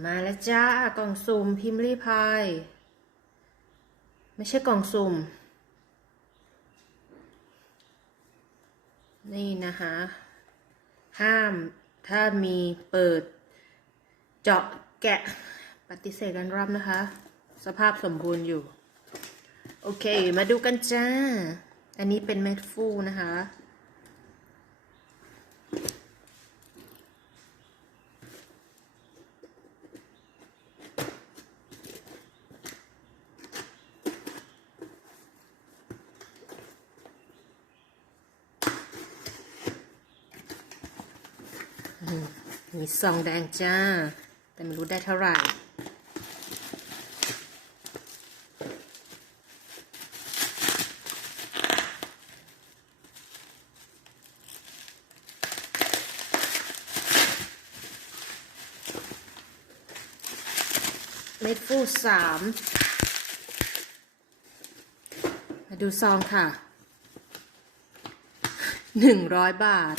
มาแล้วจ้ากล่องสุ่มพิมพ์รีพายไม่ใช่กล่องสุ่ม นี่นะคะ ห้ามถ้ามีเปิด เจาะแกะปฏิเสธการรับนะคะ สภาพสมบูรณ์อยู่ โอเค มาดูกันจ้า อันนี้เป็นเม็ดฟูนะคะ มีซองแดงจ้า แต่ไม่รู้ได้เท่าไหร่ เม็ดฟูสามมาดูซองค่ะหนึ่งร้อยบาท